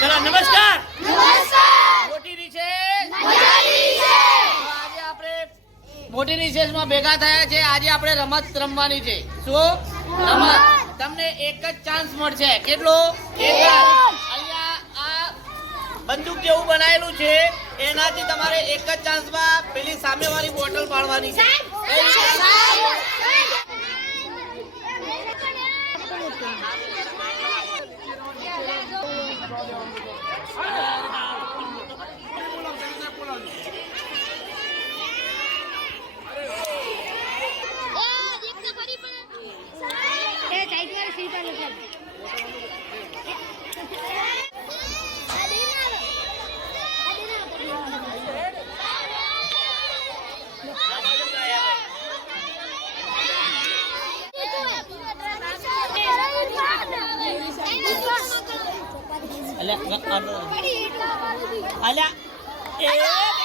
ચલો નમસ્કાર. નમસ્કાર. મોટી રિસેસ. મજાની છે. આજે આપણે મોટી રિસેસમાં ભેગા થયા છે. આજે આપણે રમત રમવાની છે. શું રમત? તમને એક જ ચાન્સ મળશે. કેટલો? એક જ. અહીંયા આ બંદૂક જેવું બનાવેલું છે, એનાથી તમારે એક જ ચાન્સમાં પેલી સામેવાળી બોટલ પાડવાની છે. અલ્યા